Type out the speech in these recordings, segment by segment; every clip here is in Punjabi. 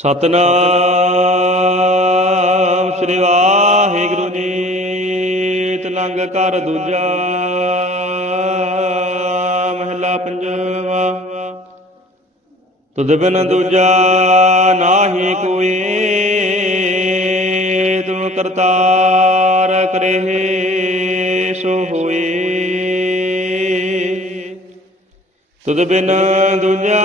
ਸਤਨਾਮ ਸ੍ਰੀ ਵਾਹਿਗੁਰੂ ਜੀ, ਤਲੰਗ ਕਰ ਦੂਜਾ ਮਹਿਲਾ ਪੰਜਵਾ। ਤੁਧ ਬਿਨ ਦੂਜਾ ਨਾਹੀ ਕੋਈ ਤੂੰ ਕਰਤਾਰ ਕਰੇ ਸੋ ਹੋਏ। ਤੁਧ ਬਿਨ ਦੂਜਾ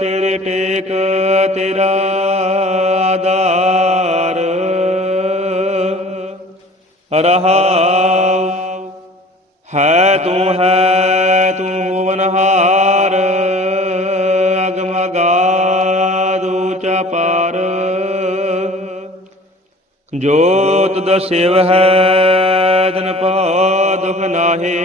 ਤੇਰੇ ਟੇਕ ਤੇਰਾ ਆਧਾਰ। ਰਹਾਉ, ਹੈ ਤੂੰ ਹੈ ਤੂੰ ਹੋਵਨਹਾਰ ਅਗਮ ਅਗਾਧ ਊਚਾ ਪਾਰ। ਜੋਤ ਦਸਿਵ ਹੈ, ਤਨ ਪਾ ਦੁਖ ਨਾਹੀ।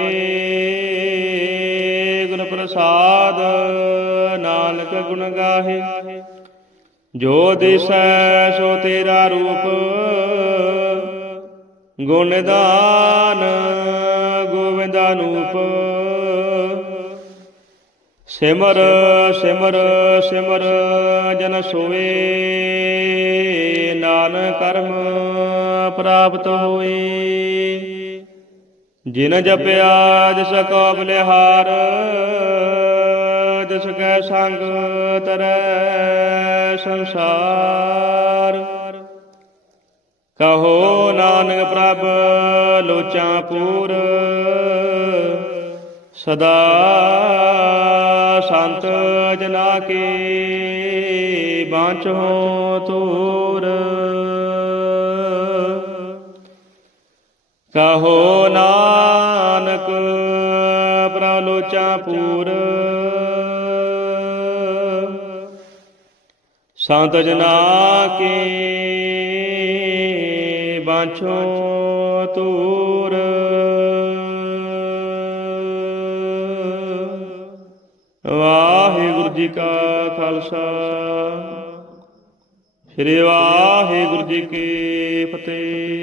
ਨਾਨਕ ਗੁਣ ਗਾਹੇ। ਜੋ ਦਿਸੈ ਸੋ ਤੇਰਾ ਰੂਪ ਗੁਣਦਾਨ ਗੋਵਿੰਦਾਨੂਪ ਸਿਮਰ ਸਿਮਰ ਸਿਮਰ ਜਨ ਸੋਏ ਨਾਨਕ ਕਰਮ ਪ੍ਰਾਪਤ ਹੋਏ। ਜਿਨ ਜਪਿਆ, ਜਿਸ ਕੋ ਬਲਿਹਾਰ ਜਿਸ ਕੈ ਸੰਗ ਤਰੈ ਸੰਸਾਰ। ਕਹੋ ਨਾਨਕ ਪ੍ਰਭ, ਲੋਚਾਂ ਪੂਰ। ਸਦਾ ਸੰਤ ਜਨਾ ਕੇ ਬਾਂਚੋ ਤੂਰ ਕਹੋ ਨਾਨਕ ਪ੍ਰਭ ਪੂਰ। ਸੰਤ ਜਨਾ ਕੇ ਬਾਂਛੋ ਤੂਰ ਵਾਹਿਗੁਰੂ ਜੀ ਕਾ ਖਾਲਸਾ। ਸ੍ਰੀ ਵਾਹਿਗੁਰੂ ਜੀ ਕੀ ਫਤਿਹ।